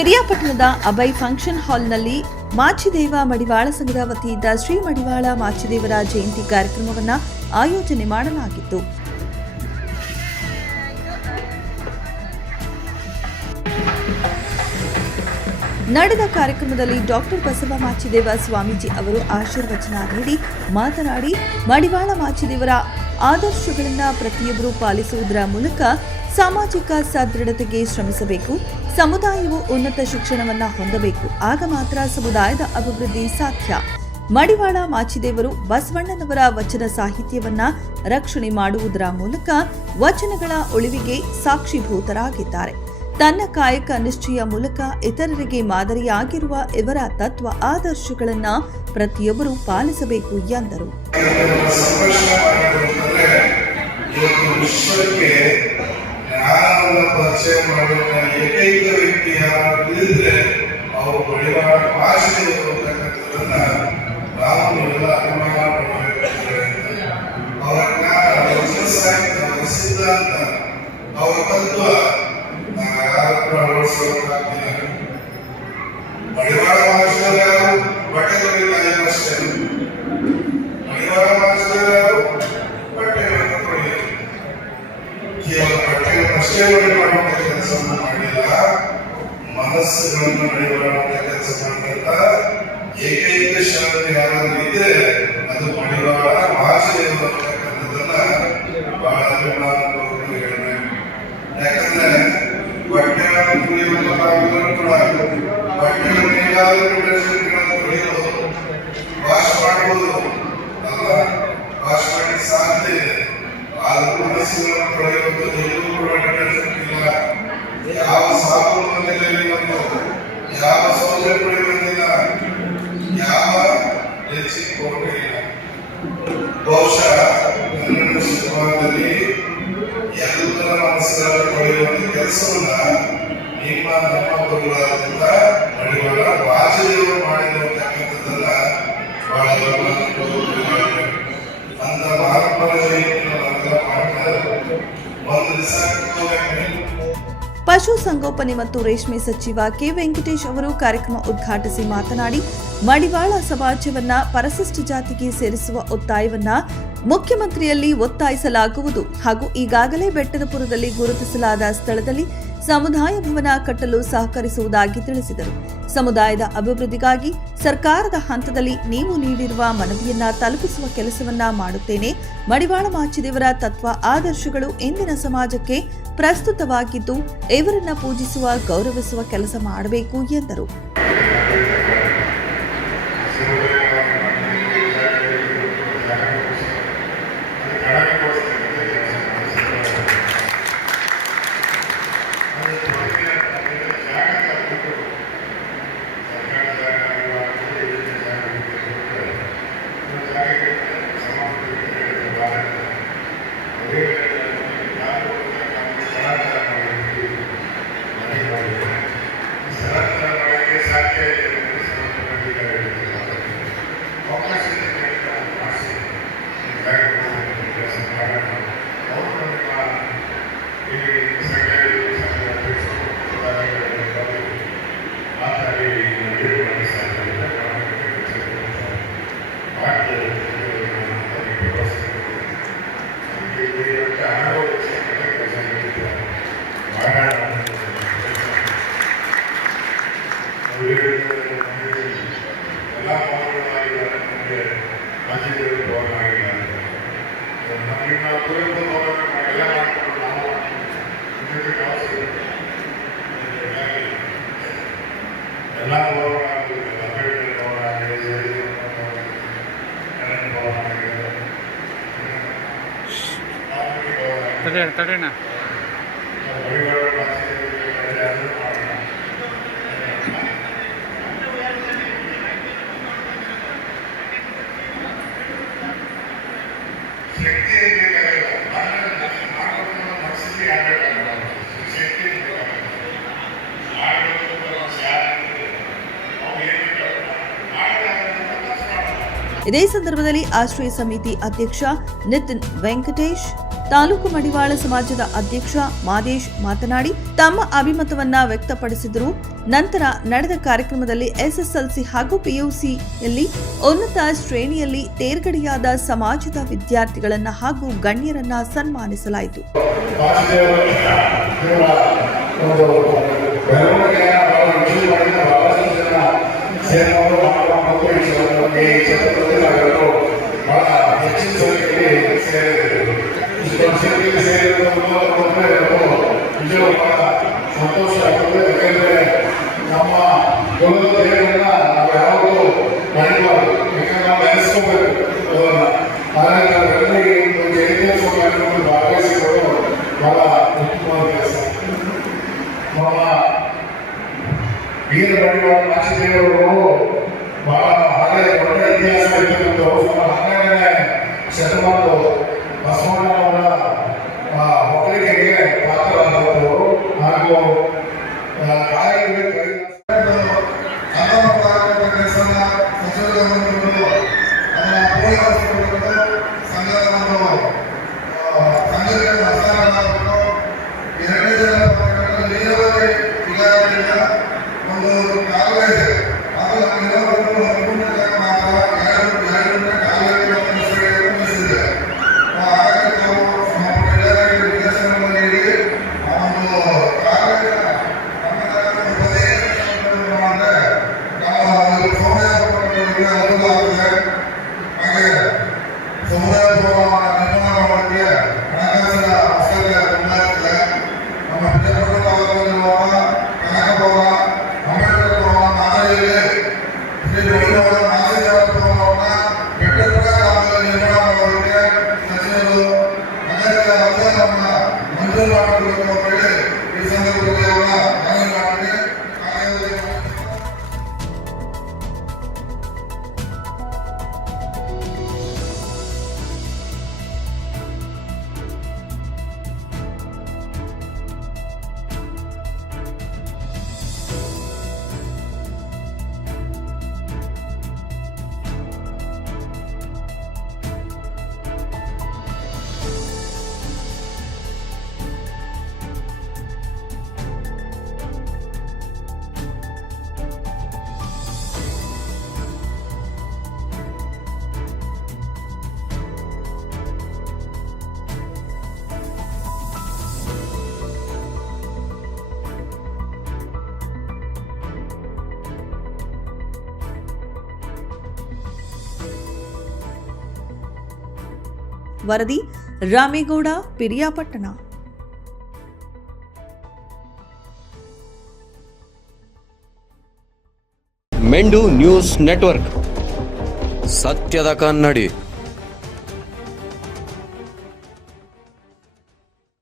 ಪಿರಿಯಾಪಟ್ಟಣದ Abhay function ಹಾಲ್ನಲ್ಲಿ ಮಾಚಿದೇವ ಮಡಿವಾಳ ಸಂಘದ ವತಿಯಿಂದ ಶ್ರೀ ಮಡಿವಾಳ ಮಾಚಿದೇವರ ಜಯಂತಿ ಕಾರ್ಯಕ್ರಮವನ್ನು ಆಯೋಜನೆ ಮಾಡಲಾಗಿತ್ತು. ನಡೆದ ಕಾರ್ಯಕ್ರಮದಲ್ಲಿ ಡಾಕ್ಟರ್ ಬಸವ ಮಾಚಿದೇವ ಸ್ವಾಮೀಜಿ ಅವರು ಆಶೀರ್ವಚನ ನೀಡಿ ಮಾತನಾಡಿ, ಮಡಿವಾಳ ಮಾಚಿದೇವರ ಆದರ್ಶಗಳನ್ನು ಪ್ರತಿಯೊಬ್ಬರೂ ಪಾಲಿಸುವುದರ ಮೂಲಕ ಸಾಮಾಜಿಕ ಸದೃಢತೆಗೆ ಶ್ರಮಿಸಬೇಕು. ಸಮುದಾಯವು ಉನ್ನತ ಶಿಕ್ಷಣವನ್ನು ಹೊಂದಬೇಕು. ಆಗ ಮಾತ್ರ ಸಮುದಾಯದ ಅಭಿವೃದ್ಧಿ ಸಾಧ್ಯ. ಮಡಿವಾಳ ಮಾಚಿದೇವರು ಬಸವಣ್ಣನವರ ವಚನ ಸಾಹಿತ್ಯವನ್ನ ರಕ್ಷಣೆ ಮಾಡುವುದರ ಮೂಲಕ ವಚನಗಳ ಉಳಿವಿಗೆ ಸಾಕ್ಷೀಭೂತರಾಗಿದ್ದಾರೆ. ತನ್ನ ಕಾಯಕ ನಿಷ್ಠೆಯ ಮೂಲಕ ಇತರರಿಗೆ ಮಾದರಿಯಾಗಿರುವ ಇವರ ತತ್ವ ಆದರ್ಶಗಳನ್ನು ಪ್ರತಿಯೊಬ್ಬರು ಪಾಲಿಸಬೇಕು ಎಂದರು. ಮಡಿವಾಳ ಮಾಚಿದೇವರು ಬಟ್ಟೆ ತೊಳಿತಾಯಿಷ್ಟೇ, ಮಡಿವಾಳ ಮಾಚಿದೇವರು ಬಟ್ಟೆಗಳನ್ನು ತೊಳೆಯಲು ಕೇವಲ ಬಟ್ಟೆಗಳನ್ನಷ್ಟೇ ಒಳ್ಳೆ ಮಾಡುವಂತ ಕೆಲಸವನ್ನು ಮಾಡಿಲ್ಲ, ಮನಸ್ಸುಗಳನ್ನು ಒಳ್ಳೆ ಮಾಡುವಂತ ಕೆಲಸ ಮಾಡಿದಂತ ಏಕೈಕ ಶಾಂತಿ ಯಾರಾದ್ರೂ ಇದ್ರೆ ಅದು ಮಡಿವಾಳ ಮಾಚಿದೇವರು ಅಂತಕ್ಕಂಥದ್ದನ್ನ ಬಹಳ ಅಭಿಮಾನಪೂರ್ವಕವಾಗಿ ಹೇಳಬೇಕು. ಯಾಕಂದ್ರೆ ಬಟ್ಟೆಗಳನ್ನು ವಾಶ್ ಮಾಡಬಹುದು ಅಲ್ಲ, ವಾಶ್ ಮಾಡಿ ಸಾಧ್ಯ ಇದೆ. ಆದರೂ ಮನಸ್ಸುಗಳನ್ನು ತೊಳೆಯುವಂಥದ್ದು ಎಲ್ಲೂ ಕೂಡ ನಡೆಸುತ್ತಿಲ್ಲ. ಯಾವ ಸಾಬೂನು ಬಂದಿಲ್ಲ, ಯಾವ ಸೌಲಭ್ಯ ಬಂದಿಲ್ಲ, ಯಾವ ಹೆಚ್ಚಿನ ಕೋಟೆ ಇಲ್ಲ. ಬಹುಶಃ ಕನ್ನಡ ಶತಮಾನದಲ್ಲಿ ಎಲ್ಲರ ಮನಸ್ಸುಗಳನ್ನು ತೊಳೆಯುವಂಥ ಕೆಲಸವನ್ನ ನಿಮ್ಮ ನಮ್ಮ ಗುರುಗಳಾದಂತ ಮಡಿವಾಳ ಮಾಚಿದೇವರು ಮಾಡಿರುವಂತಕ್ಕಂಥದ್ದನ್ನ ಬಹಳ ಅಂತ ಮಹಾತ್ಮರ ಒಂದು ದಿವಸ. ಪಶು ಸಂಗೋಪನೆ ಮತ್ತು ರೇಷ್ಮೆ ಸಚಿವ ಕೆ. ವೆಂಕಟೇಶ್ ಅವರು ಕಾರ್ಯಕ್ರಮ ಉದ್ಘಾಟಿಸಿ ಮಾತನಾಡಿ, ಮಡಿವಾಳ ಸಮಾಜವನ್ನ ಪರಿಶಿಷ್ಟ ಜಾತಿಗೆ ಸೇರಿಸುವ ಒತ್ತಾಯವನ್ನ ಮುಖ್ಯಮಂತ್ರಿಯಲ್ಲಿ ಒತ್ತಾಯಿಸಲಾಗುವುದು ಹಾಗೂ ಈಗಾಗಲೇ ಬೆಟ್ಟದಪುರದಲ್ಲಿ ಗುರುತಿಸಲಾದ ಸ್ಥಳದಲ್ಲಿ ಸಮುದಾಯ ಭವನ ಕಟ್ಟಲು ಸಹಕರಿಸುವುದಾಗಿ ತಿಳಿಸಿದರು. ಸಮುದಾಯದ ಅಭಿವೃದ್ಧಿಗಾಗಿ ಸರ್ಕಾರದ ಹಂತದಲ್ಲಿ ನೀವು ನೀಡಿರುವ ಮನವಿಯನ್ನ ತಲುಪಿಸುವ ಕೆಲಸವನ್ನ ಮಾಡುತ್ತೇನೆ. ಮಡಿವಾಳ ಮಾಚಿದೇವರ ತತ್ವ ಆದರ್ಶಗಳು ಇಂದಿನ ಸಮಾಜಕ್ಕೆ ಪ್ರಸ್ತುತವಾಗಿದ್ದು ಇವರನ್ನ ಪೂಜಿಸುವ, ಗೌರವಿಸುವ ಕೆಲಸ ಮಾಡಬೇಕು ಎಂದರು. ತಡೆಯೋಣ. ಇದೇ ಸಂದರ್ಭದಲ್ಲಿ ಆಶ್ರಯ ಸಮಿತಿ ಅಧ್ಯಕ್ಷ ನಿತಿನ್ ವೆಂಕಟೇಶ್, ತಾಲೂಕು ಮಡಿವಾಳ ಸಮಾಜದ ಅಧ್ಯಕ್ಷ ಮಾದೇಶ್ ಮಾತನಾಡಿ ತಮ್ಮ ಅಭಿಮತವನ್ನ ವ್ಯಕ್ತಪಡಿಸಿದರು. ನಂತರ ನಡೆದ ಕಾರ್ಯಕ್ರಮದಲ್ಲಿ ಎಸ್ಎಸ್ಎಲ್ಸಿ ಹಾಗೂ ಪಿಯುಸಿಯಲ್ಲಿ ಉನ್ನತ ಶ್ರೇಣಿಯಲ್ಲಿ ತೇರ್ಗಡೆಯಾದ ಸಮಾಜದ ವಿದ್ಯಾರ್ಥಿಗಳನ್ನ ಹಾಗೂ ಗಣ್ಯರನ್ನ ಸನ್ಮಾನಿಸಲಾಯಿತು. ಸಂತೋಷ ಆಗ್ತದೆ. ಯಾಕಂದ್ರೆ ನಮ್ಮ ಕುಲದ ದೇವರನ್ನ ನಾವು ಯಾವಾಗಲೂ ಮರಿಬಾರ್ದು. ಯಾಕಂದ್ರೆ ನಾವು ನೆನೆಸ್ಕೋಬೇಕು ಅದನ್ನ. ಹಾಗಾಗಿ ನಾವೆಲ್ಲರಿಗೆ ಒಂದು ಜಯಂತ್ಯೋತ್ಸವ ಕಾರ್ಯಕ್ರಮದಲ್ಲಿ ಭಾಗವಹಿಸಿಕೊಂಡು ಬಹಳ ಉತ್ತಮವಾದ ಕೆಲಸ. ನಮ್ಮ ವೀರ ಮಡಿವಾಳ ಮಾಚಿದೇವರು ಬಹಳ ಹಾಗೆ ದೊಡ್ಡ ಇತಿಹಾಸ ಇರ್ತಕ್ಕಂಥವ್ರು. 12ನೇ ಶತಮಾನದವರು ಬಸವಣ್ಣನವರ ಹೊಗಳಿಕೆಗೆ ಪಾತ್ರರಾದವರು ಹಾಗೂ ಒಂದು ಕಾಲ ಇದೆ. ವರದಿ ರಾಮೇಗೌಡ, ಪಿರಿಯಾಪಟ್ಟಣ. ಮೆಂಡು ನ್ಯೂಸ್ ನೆಟ್ವರ್ಕ್, ಸತ್ಯದ ಕನ್ನಡಿ.